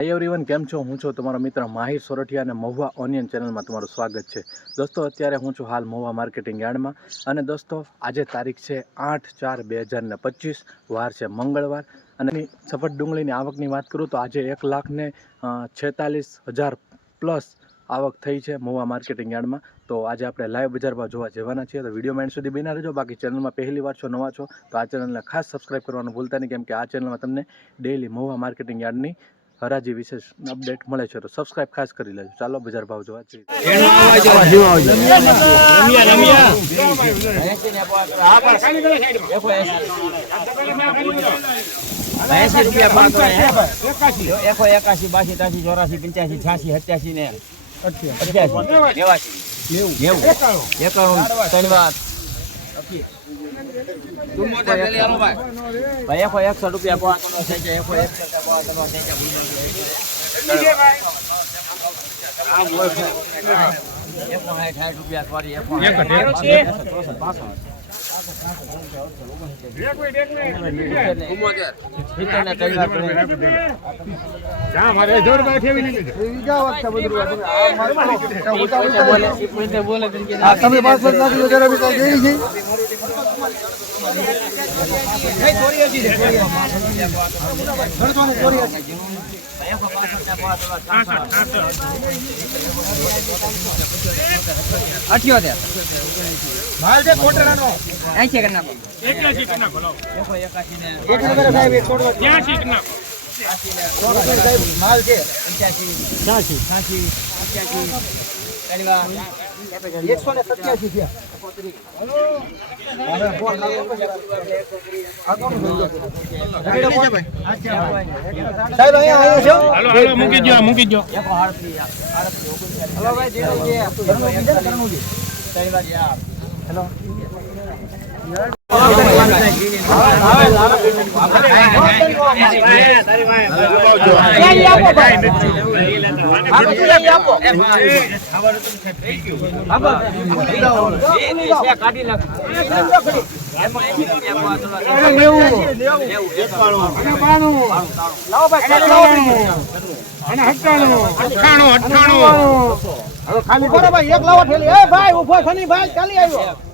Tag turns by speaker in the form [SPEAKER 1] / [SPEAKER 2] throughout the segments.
[SPEAKER 1] Everyone કેમ છો? હું છું તમારો મિત્ર માહિર સોરઠિયા અને મહુવા ઓનિયન ચેનલમાં તમારું સ્વાગત છે. દોસ્તો, અત્યારે હું છું હાલ મહુવા માર્કેટિંગ યાર્ડમાં અને દોસ્તો, આજે તારીખ છે આઠ ચાર બે હજાર ને પચીસ, વાર છે મંગળવાર અને સફળ ડુંગળીની આવકની વાત કરું તો આજે એક લાખને છેતાલીસ હજાર પ્લસ આવક થઈ છે મહુવા માર્કેટિંગ યાર્ડમાં. તો આજે આપણે લાઈવ બજાર ભાવ જોવા જવાના છીએ. તો વીડિયો એન્ડ સુધી બિના રહેજો. બાકી ચેનલમાં પહેલી વાર છો, નવા છો, તો આ ચેનલને ખાસ સબસ્ક્રાઈબ કરવાનું ભૂલતા નહીં, કેમ કે આ ચેનલમાં તમને ડેઈલી મહુવા માર્કેટિંગ યાર્ડની હરાજી વિશેષ અપડેટ મળે છે તો સબસ્ક્રાઇબ ખાસ કરી લેજો. ચાલો બજાર ભાવ જોવા જઈએ.
[SPEAKER 2] એકાશી બાસી તાસી ચોરાસી પંચ્યાસી છ્યાસી સત્યાસી ને અઠ્યાસી નેવાસી એકાણું ત્રણ ભાઈ એકો એકસો રૂપિયા પાંચ થઈ જાય એકો એકસો પાંચ થઈ જાય એકો સાઠ રૂપિયા સોરી એકો એકસો
[SPEAKER 3] તમે પાંચ પાંચ લાખ હજાર રૂપિયા ગઈ છે
[SPEAKER 2] અઠ્યોતેર
[SPEAKER 3] માલ છે કોટરાનો.
[SPEAKER 2] એસી કરી નાખો. એકો એકાશી ને
[SPEAKER 3] એક નંબર સાહેબ એક કોટરો. સાહેબ માલ છે.
[SPEAKER 2] પંચ્યાસી
[SPEAKER 3] છ્યાસી
[SPEAKER 2] છ્યાસી પંચ્યાસી ત્રણ વાર.
[SPEAKER 3] એકસો ને સત્યાસી છે. હવે ફોન લાવો. આ કોણ ભાઈ? સાહેબ અહીંયા આવ્યો છો?
[SPEAKER 4] હાલો હાલો મૂકી દો મૂકી
[SPEAKER 2] ઓગણચાલીસ.
[SPEAKER 3] હલો ભાઈ.
[SPEAKER 2] ત્રણ
[SPEAKER 3] હેલો
[SPEAKER 2] કાઢી નાખ
[SPEAKER 3] ખાલી ભાઈ એક લાવો ઠેલી એ ભાઈ ઊભો થની ભાઈ ચાલી આવ્યો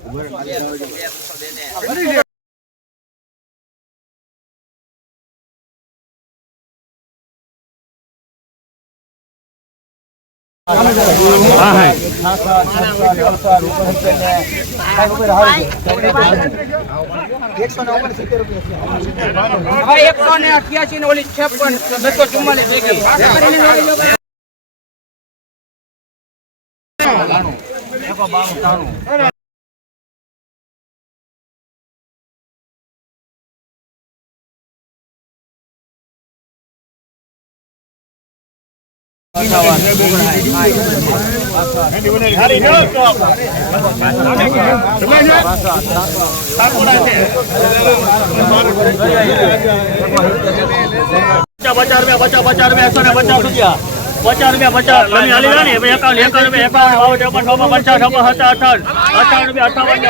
[SPEAKER 3] એકસો ને
[SPEAKER 2] ઓલી છપ્પન બસો ચુમ્માલીસ
[SPEAKER 4] પચાસ રૂપિયા પચાસ પચાસ રૂપિયા ને પચાસ રૂપિયા પચાસ રૂપિયા પચાસ તમે હાલી જાઓ ને એકાવન એકાવન રૂપિયા એકાવન બાવન ચોપન ચોપન પચાસ છપ્પન સત્તર અઠાવન રૂપિયા અઠાવન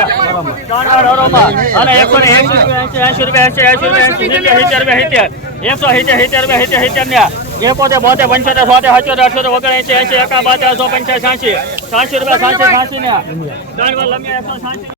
[SPEAKER 4] ચાર ચાર હરોમાં અને એકસો ને એસી રૂપિયા એંસી રૂપિયા એસી એસી રૂપિયા એસી સિત્તેર રૂપિયા સિત્તેર એકસો સિત્તેર સિત્તેર રૂપિયા સિત્તેર સિત્તેર ને એકોતેર બોતેર, પંચોતેર, સોતેર અઠ્યોતેર અઠ્યોતેર ઓગણ એસી એકા બાતેર સો પંચાસ સાસી સાસી રૂપિયા સાસી સાસી ને. ત્રણ